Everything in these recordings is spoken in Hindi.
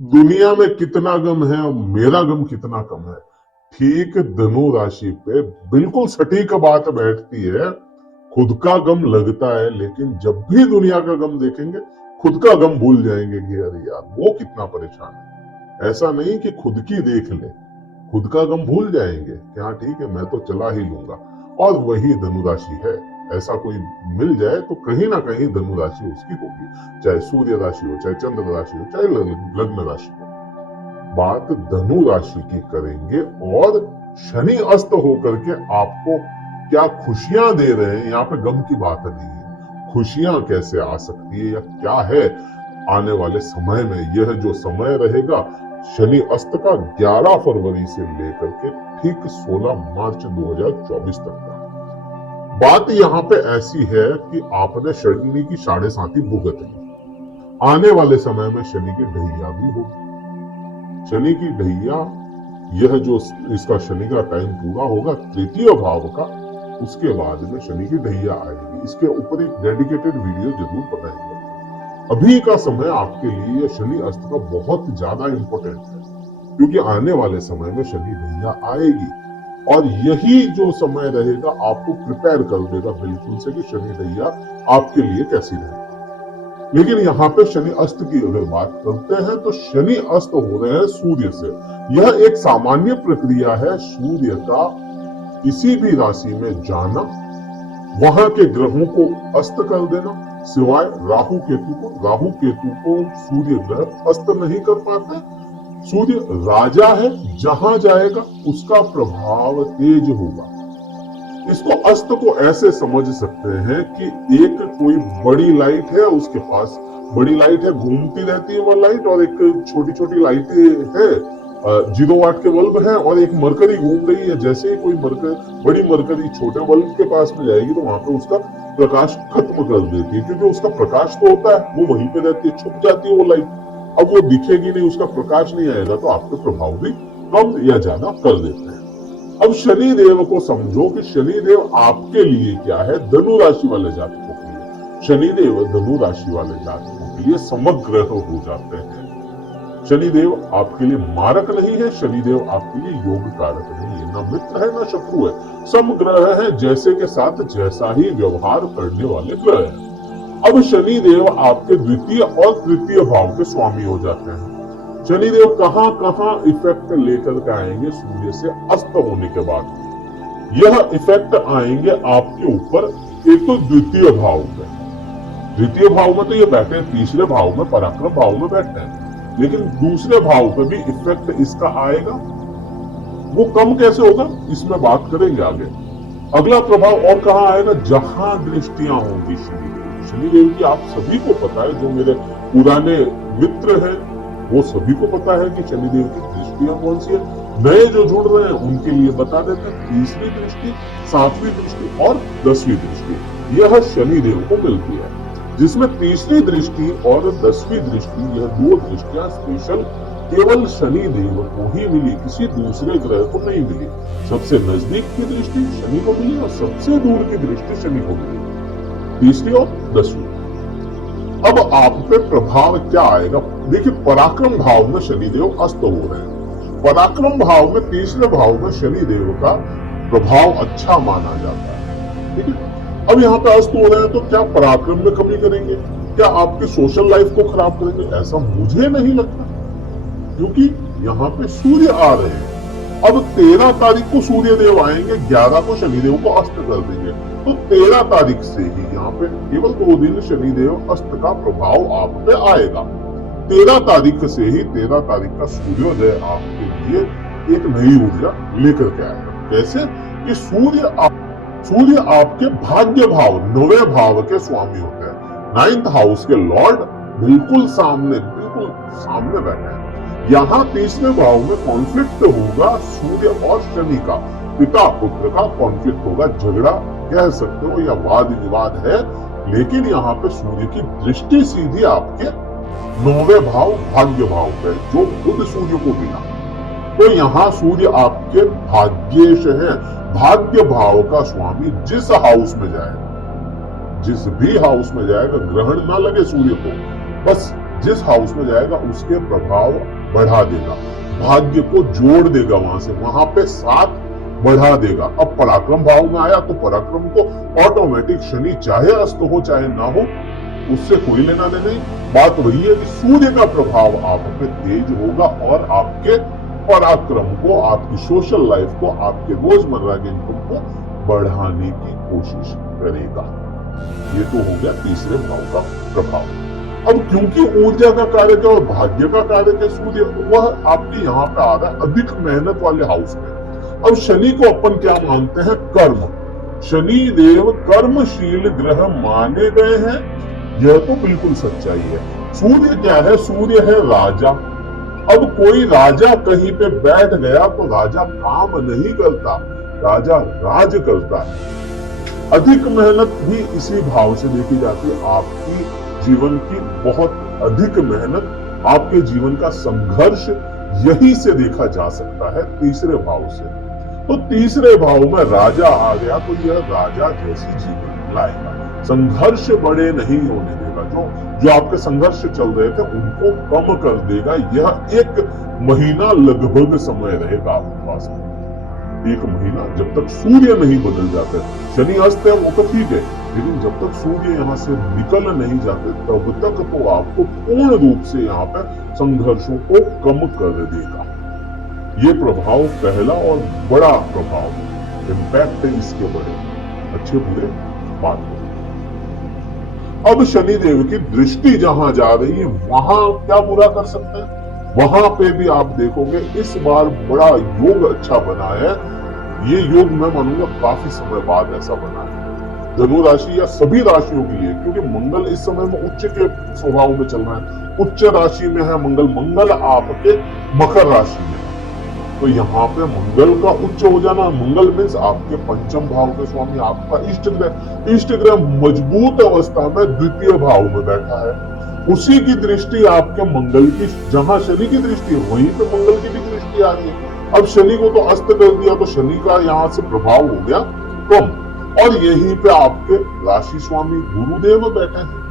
दुनिया में कितना गम है और मेरा गम कितना कम है। ठीक धनु राशि पे बिल्कुल सटीक बात बैठती है। खुद का गम लगता है, लेकिन जब भी दुनिया का गम देखेंगे खुद का गम भूल जाएंगे कि अरे यार वो कितना परेशान है। ऐसा नहीं कि खुद की देख ले, खुद का गम भूल जाएंगे कि हाँ ठीक है मैं तो चला ही लूंगा। और वही धनु राशि है। ऐसा कोई मिल जाए तो कहीं ना कहीं धनु राशि उसकी होगी, चाहे सूर्य राशि हो, चाहे चंद्र राशि हो, चाहे लग्न राशि हो। बात धनु राशि की करेंगे और शनि अस्त होकर के आपको क्या खुशियां दे रहे हैं। यहाँ पे गम की बात नहीं है, खुशियां कैसे आ सकती है या क्या है आने वाले समय में। यह जो समय रहेगा शनि अस्त का 11 फरवरी से लेकर के ठीक 16 मार्च 2024 तक का। बात यहाँ पे ऐसी है कि आपने शनि की 7.5 भुगत है। आने वाले समय में शनि की ढैया भी होगी। शनि की ढैया, यह जो इसका शनि का टाइम पूरा होगा तृतीय भाव का, उसके बाद में शनि की ढैया आएगी। इसके ऊपर एक डेडिकेटेड वीडियो जरूर बनाएंगे। अभी का समय आपके लिए शनि अस्त का बहुत ज्यादा इंपॉर्टेंट है, क्योंकि आने वाले समय में शनि ढैया आएगी और यही जो समय रहेगा आपको प्रिपेयर कर देगा बिल्कुल से कि शनि ढैया आपके लिए कैसी रहेगी। लेकिन यहाँ पे शनि अस्त की अगर बात करते हैं तो शनि अस्त हो रहे हैं सूर्य से। यह एक सामान्य प्रक्रिया है सूर्य का किसी भी राशि में जाना, वहां के ग्रहों को अस्त कर देना, सिवाय राहु केतु को। राहु केतु को सूर्य ग्रह अस्त नहीं कर पाते। सूर्य राजा है, जहां जाएगा उसका प्रभाव तेज होगा। इसको अस्त को ऐसे समझ सकते हैं कि एक कोई बड़ी लाइट है, उसके पास बड़ी लाइट है, घूमती रहती है वो लाइट, और एक छोटी छोटी लाइटें है, 0 वाट के बल्ब है, और एक मरकरी घूम रही है। जैसे ही कोई बड़ी मरकरी छोटे बल्ब के पास में जाएगी तो वहां पे उसका प्रकाश खत्म कर देती है, क्योंकि उसका प्रकाश तो होता है, वो वहीं पे रहती है, छुप जाती है वो लाइट। अब वो दिखेगी नहीं, उसका प्रकाश नहीं आएगा, तो आपके प्रभाव भी कम या ज्यादा कर देते हैं। अब शनि देव को समझो कि शनि देव आपके लिए क्या है, धनु राशि वाले जातकों के लिए। शनि देव धनु राशि वाले जातकों के लिए समग्र हो जाते हैं। शनि देव आपके लिए मारक नहीं है, शनि देव आपके लिए योग कारक नहीं है, ना मित्र है ना शत्रु है। समग्रह है, जैसे के साथ जैसा ही व्यवहार करने वाले ग्रह है। अब शनि देव आपके द्वितीय और तृतीय भाव के स्वामी हो जाते हैं। शनिदेव कहां कहां इफेक्ट लेकर के आएंगे सूर्य से अस्त होने के बाद। यह इफेक्ट आएंगे आपके ऊपर एक तो द्वितीय भाव में। द्वितीय भाव में तो ये बैठे हैं, तीसरे भाव में पराक्रम भाव में बैठे हैं, लेकिन दूसरे भाव पे भी इफेक्ट इसका आएगा। वो कम कैसे होगा इसमें बात करेंगे आगे। अगला प्रभाव और कहां आएगा, जहां दृष्टियां होंगी शनिदेव। शनिदेव की आप सभी को पता है, जो मेरे पुराने मित्र हैं वो सभी को पता है कि शनिदेव की दृष्टियां कौन सी है। नए जो जुड़ रहे हैं उनके लिए बता देते हैं, तीसरी दृष्टि, 7वीं दृष्टि और 10वीं दृष्टि यह शनिदेव को मिलती है। जिसमें तीसरी दृष्टि और 10वीं दृष्टि, यह 2 दृष्टियां स्पेशल केवल शनि देव को ही मिली, किसी दूसरे ग्रह को नहीं मिली। सबसे नजदीक की दृष्टि शनि को मिली और सबसे दूर की दृष्टि शनि को मिली, तीसरी और 10वीं। अब आप पे प्रभाव क्या आएगा, देखिए पराक्रम भाव में शनिदेव अस्त हो रहे हैं। पराक्रम भाव में, तीसरे भाव में शनिदेव का प्रभाव अच्छा माना जाता है, ठीक है। अब यहाँ पे अस्त हो रहे हैं तो क्या पराक्रम में कमी करेंगे, क्या आपकी सोशल लाइफ को खराब करेंगे, ऐसा मुझे नहीं लगता, क्योंकि यहाँ पे सूर्य आ रहे हैं। अब 13 तारीख को सूर्य देव आएंगे, 11 को शनिदेव को अस्त कर देंगे, तो 13 तारीख से ही यहाँ पे केवल 2 दिन शनिदेव अस्त का प्रभाव आप पे आएगा। 13 तारीख से ही 13 तारीख का सूर्योदय आपके लिए एक नई ऊर्जा लेकर के आएगा। कैसे कि सूर्य आपके भाग्य भाव, 9वें भाव के स्वामी होते हैं। 9th हाउस के लॉर्ड बिल्कुल सामने बैठे हैं। यहाँ तीसरे भाव में कॉन्फ्लिक्ट होगा सूर्य और शनि का, पिता पुत्र का कॉन्फ्लिक्ट होगा, झगड़ा कह सकते हो या वाद विवाद है। लेकिन यहाँ पे सूर्य की दृष्टि सीधी आपके 9वें भाव भाग्य भाव पे, जो खुद सूर्य को मिला। तो यहाँ सूर्य आपके भाग्येश है, भाग्य भाव का स्वामी। जिस हाउस में जाएगा, जिस भी हाउस में जाएगा, ग्रहण ना लगे सूर्य को, बस जिस हाउस में जाएगा उसके प्रभाव बढ़ा देगा, भाग्य को जोड़ देगा, वहां पे साथ बढ़ा देगा। अब पराक्रम भाव में आया तो पराक्रम को ऑटोमेटिक शनि चाहे अस्त हो चाहे ना हो उससे कोई लेना देना नहीं। बात वही है कि सूर्य का प्रभाव आप पे तेज होगा और आपके पराक्रम को, आपकी सोशल लाइफ को, आपके रोजमर्रा के इनकम को बढ़ाने की कोशिश करेगा। ये तो हो गया तीसरे भाव का प्रभाव। अब क्योंकि ऊर्जा का कारक है और भाग्य का कारक है सूर्य, वह आपके यहाँ पे आ रहा है अधिक मेहनत वाले हाउस में। अब शनि को अपन क्या मानते हैं? कर्म। शनि देव कर्मशील ग्रह माने गए हैं, यह तो बिल्कुल सच्चाई है। सूर्य क्या है? सूर्य है राजा। अब कोई राजा कहीं पे बैठ गया तो राजा काम नहीं करता, राजा राज करता है। अधिक मेहनत भी इसी भाव से देखी जाती है। आपकी जीवन की बहुत अधिक मेहनत, आपके जीवन का संघर्ष यही से देखा जा सकता है, तीसरे भाव से। तो तीसरे भाव में राजा आ गया तो यह राजा जैसी जीवन लाएगा, संघर्ष बड़े नहीं होने देगा। जो आपके संघर्ष चल रहे थे उनको कम कर देगा। यह एक महीना लगभग समय रहेगा आपके पास में, एक महीना, जब तक सूर्य नहीं बदल जाते। शनि अस्त है वो तो ठीक है, लेकिन जब तक सूर्य यहाँ से निकल नहीं जाते तब तक तो आपको पूर्ण रूप से यहाँ पे संघर्षों को कम कर देगा। ये प्रभाव पहला और बड़ा प्रभाव, इम्पैक्ट है इसके बड़े, अच्छे बुरे बात है। अब शनि देव की दृष्टि जहां जा रही है वहां क्या बुरा कर सकते हैं? वहां पे भी आप देखोगे इस बार बड़ा योग अच्छा बना है। ये योग मैं मानूंगा काफी समय बाद ऐसा बना है धनु राशि या सभी राशियों के लिए, क्योंकि मंगल इस समय में उच्च के स्वभाव में चल रहा है, उच्च राशि में है मंगल। मंगल आपके मकर राशि में, तो यहाँ पे मंगल का उच्च हो जाना, मंगल मीन्स आपके पंचम भाव के स्वामी, आपका इष्ट ग्रह। इष्ट ग्रह मजबूत अवस्था में द्वितीय भाव में बैठा है, उसी की दृष्टि आपके मंगल की, जहां शनि की दृष्टि है वहीं पे मंगल की भी दृष्टि आ रही है। अब शनि को तो अस्त कर दिया तो शनि का यहाँ से प्रभाव हो गया कम, और यहीं पे आपके राशि स्वामी गुरुदेव बैठे हैं।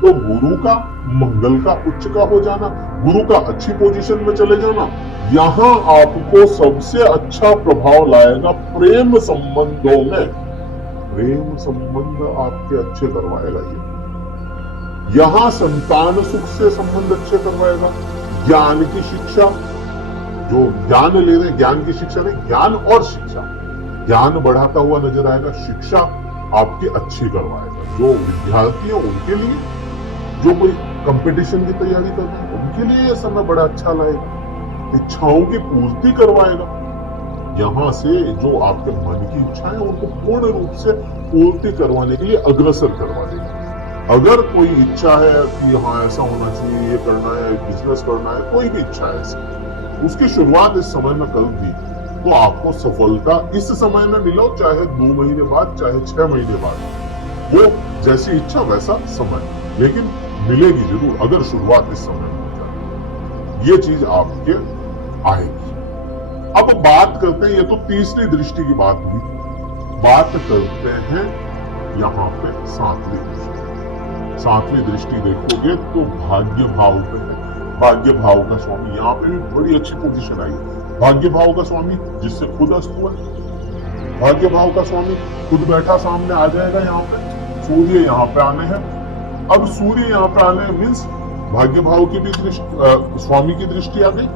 तो गुरु का, मंगल का उच्च का हो जाना, गुरु का अच्छी पोजीशन में चले जाना, यहाँ आपको सबसे अच्छा प्रभाव लाएगा प्रेम संबंधों में। प्रेम संबंध आपके अच्छे करवाएगा ये, यहाँ संतान सुख से संबंध अच्छे करवाएगा। ज्ञान की शिक्षा, जो ज्ञान ले रहे, ज्ञान की शिक्षा नहीं, ज्ञान और शिक्षा, ज्ञान बढ़ाता हुआ नजर आएगा, शिक्षा आपकी अच्छी करवाएगा। जो विद्यार्थी है उनके लिए, जो कोई कंपटीशन की तैयारी कर रहे हैं उनके लिए यह समय बड़ा अच्छा लाएगा, इच्छाओं की पूर्ति करवाएगा। यहाँ से जो आपके मन की इच्छा है उनको पूर्ण रूप से पूर्ति करवाने के लिए अग्रसर करवा देगा। अगर कोई इच्छा है कि हाँ ऐसा होना चाहिए, ये करना है, बिजनेस करना है, कोई भी इच्छा है ऐसी, उसकी शुरुआत इस समय में कर दी तो आपको सफलता इस समय में मिलो, चाहे 2 महीने बाद, चाहे 6 महीने बाद, वो जैसी इच्छा वैसा समय, लेकिन मिलेगी जरूर अगर शुरुआत इस समय में हो जाए। ये चीज आपके आएगी। अब बात करते हैं, ये तो तीसरी दृष्टि की बात हुई, बात करते हैं यहाँ पे सातवीं दृष्टि। सातवीं दृष्टि देखोगे तो भाग्य भाव पे है। भाग्य भाव का स्वामी यहाँ पे भी बड़ी अच्छी पोजीशन आई। भाग्य भाव का स्वामी जिससे खुद अस्तु है, भाग्य भाव का स्वामी खुद बैठा सामने आ जाएगा। यहाँ पे सूर्य यहाँ पे आने हैं। अब सूर्य यहाँ पे आने मीन्स भाग्य भाव की भी स्वामी की दृष्टि आ गई,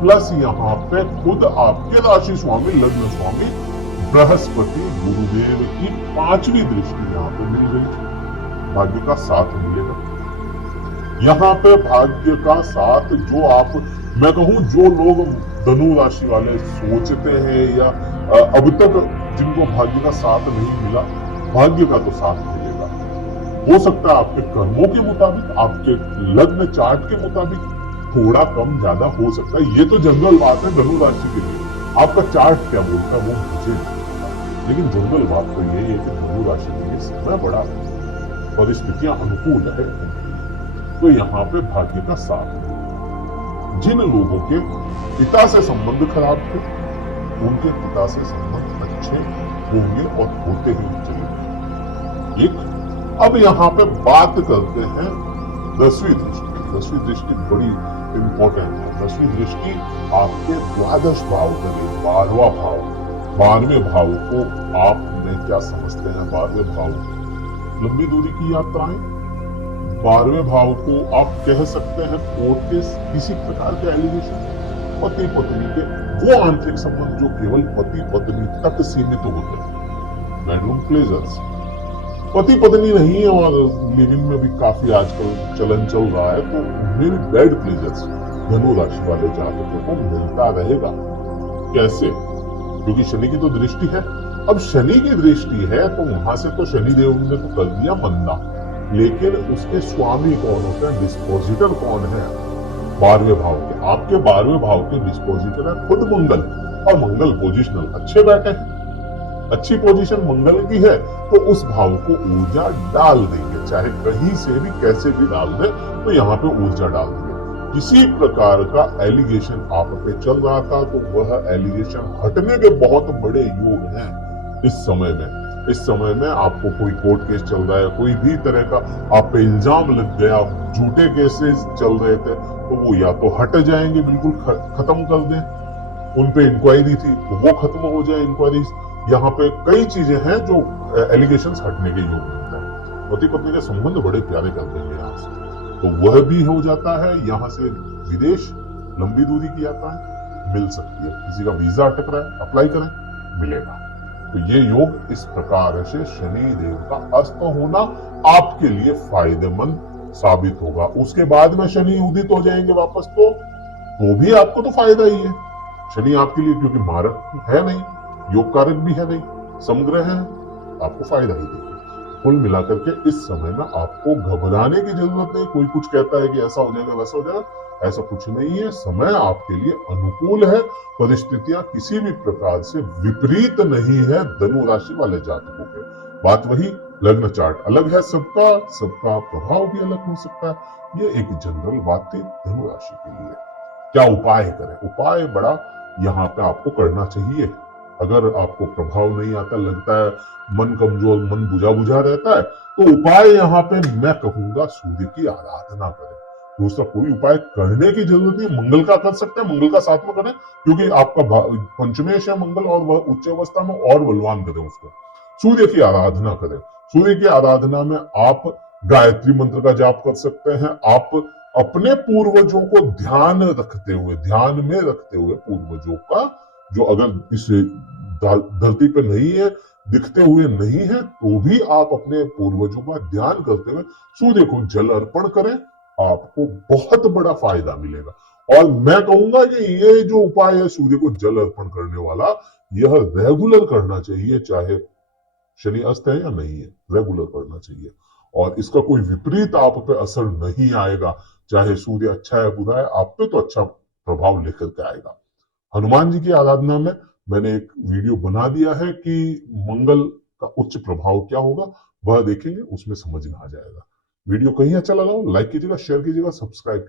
प्लस यहाँ पे खुद आपके राशि स्वामी, लग्न स्वामी बृहस्पति गुरुदेव की 5वीं दृष्टि यहाँ पे मिल गई। भाग्य का साथ मिलेगा यहाँ पे, भाग्य का साथ। जो आप, मैं कहूं जो लोग धनु राशि वाले सोचते हैं या अब तक जिनको भाग्य का साथ नहीं मिला, भाग्य का तो साथ मिलेगा। हो सकता है आपके कर्मों के मुताबिक, आपके लग्न चार्ट के मुताबिक थोड़ा कम ज्यादा हो सकता है। ये तो जनरल बात है धनु राशि के लिए, आपका चार्ट क्या बोलता है वो मुझे नहीं पता, लेकिन जनरल बात तो यही है कि धनु राशि के लिए समय बड़ा परिस्थितियां अनुकूल है। तो यहाँ पे भाग्य का साथ है। जिन लोगों के पिता से संबंध खराब थे उनके पिता से संबंध अच्छे होंगे और होते ही चलेंगे। एक, अब यहाँ पे बात करते हैं 10वीं दृष्टि। दसवीं दृष्टि बड़ी इंपॉर्टेंट है। दसवीं दृष्टि आपके द्वादश भाव करें, 12वां भाव। 12वें भाव को आपने क्या समझते हैं? 12वें भाव लंबी दूरी की यात्राएं। 12वें भाव को आप कह सकते हैं कोर्ट केस, किसी प्रकार के एलिगेशन, पति पत्नी के वो आंतरिक संबंध जो केवल पति पत्नी तक सीमित होते हैं, बेडरूम प्लेजर्स। पति पत्नी नहीं है और लिविंग में भी काफी आजकल चलन चल रहा है, तो उनमें भी बेड प्लेजर्स धनु राशि वाले जातकों को मिलता रहेगा। कैसे? क्योंकि शनि की तो दृष्टि है। अब शनि की दृष्टि है तो वहां से तो शनि देव ने तो कर दिया मंदा, लेकिन उसके स्वामी कौन होते हैं? डिस्पोजिटर कौन है? 12वें भाव के, आपके 12वें भाव के डिस्पोजिटर है खुद मंगल, और मंगल पोजिशनल अच्छे बैठे हैं। अच्छी पोजीशन मंगल की है तो उस भाव को ऊर्जा डाल देंगे, चाहे कहीं से भी कैसे भी डाल दे, तो यहाँ पे ऊर्जा डाल देंगे। किसी प्रकार का एलिगेशन आप पे चल रहा था तो वह एलिगेशन हटने के बहुत बड़े योग हैं इस समय में। इस समय में आपको कोई कोर्ट केस चल रहा है, कोई भी तरह का आप पे इल्जाम लग गया, झूठे केसेस चल रहे थे, तो वो या तो हट जाएंगे, बिल्कुल खत्म कर दें। उन पे इंक्वायरी थी तो वो खत्म हो जाए इंक्वायरी। यहाँ पे कई चीजें हैं जो एलिगेशंस हटने के योग मिलते हैं। पति पत्नी के संबंध बड़े प्यारे कर देंगे यहाँ से, तो वह भी हो जाता है। यहाँ से विदेश लंबी दूरी की यात्रा मिल सकती है। किसी का वीजा अटक रहा है, अप्लाई करें, मिलेगा। तो ये योग इस प्रकार से शनि देव का अस्त होना आपके लिए फायदेमंद साबित होगा। उसके बाद में शनि उदित हो जाएंगे वापस, तो भी आपको तो फायदा ही है। शनि आपके लिए क्योंकि मारक है नहीं, योग कारक भी है नहीं, समग्रह है, आपको फायदा ही देगी। कुल मिलाकर के इस समय में आपको घबराने की जरूरत नहीं। कोई कुछ कहता है कि ऐसा हो जाएगा वैसा हो जाएगा, ऐसा कुछ नहीं है। समय आपके लिए अनुकूल है, परिस्थितियां किसी भी प्रकार से विपरीत नहीं है धनु राशि वाले जातकों के। बात वही, लग्न चार्ट अलग है सबका, सबका प्रभाव भी अलग हो सकता है। ये एक जनरल बात थी धनु राशि के लिए। क्या उपाय करें? उपाय बड़ा यहाँ पे आपको करना चाहिए। अगर आपको प्रभाव नहीं आता, लगता है मन कमजोर, मन बुझा बुझा रहता है, तो उपाय यहाँ पे मैं कहूंगा सूर्य की आराधना करें। दूसरा कोई उपाय करने की जरूरत नहीं। मंगल का कर सकते हैं, मंगल का साथ में करें, क्योंकि आपका पंचमेश है मंगल और वह उच्च अवस्था में, और बलवान करें उसको। सूर्य की आराधना करें। सूर्य की आराधना में आप गायत्री मंत्र का जाप कर सकते हैं। आप अपने पूर्वजों को ध्यान में रखते हुए पूर्वजों का, जो अगर इस धरती पे नहीं है, दिखते हुए नहीं है, तो भी आप अपने पूर्वजों का ध्यान करते हुए सूर्य को जल अर्पण करें, आपको बहुत बड़ा फायदा मिलेगा। और मैं कहूंगा कि ये जो उपाय है सूर्य को जल अर्पण करने वाला, यह रेगुलर करना चाहिए, चाहे शनि अस्त है या नहीं है, रेगुलर करना चाहिए। और इसका कोई विपरीत आप पे असर नहीं आएगा, चाहे सूर्य अच्छा है बुरा है, आप पे तो अच्छा प्रभाव लेकर के आएगा। हनुमान जी की आराधना में मैंने एक वीडियो बना दिया है कि मंगल का उच्च प्रभाव क्या होगा, वह देखेंगे, उसमें समझ में आ जाएगा। वीडियो कहीं अच्छा लगा हो लाइक कीजिएगा, शेयर कीजिएगा, सब्सक्राइब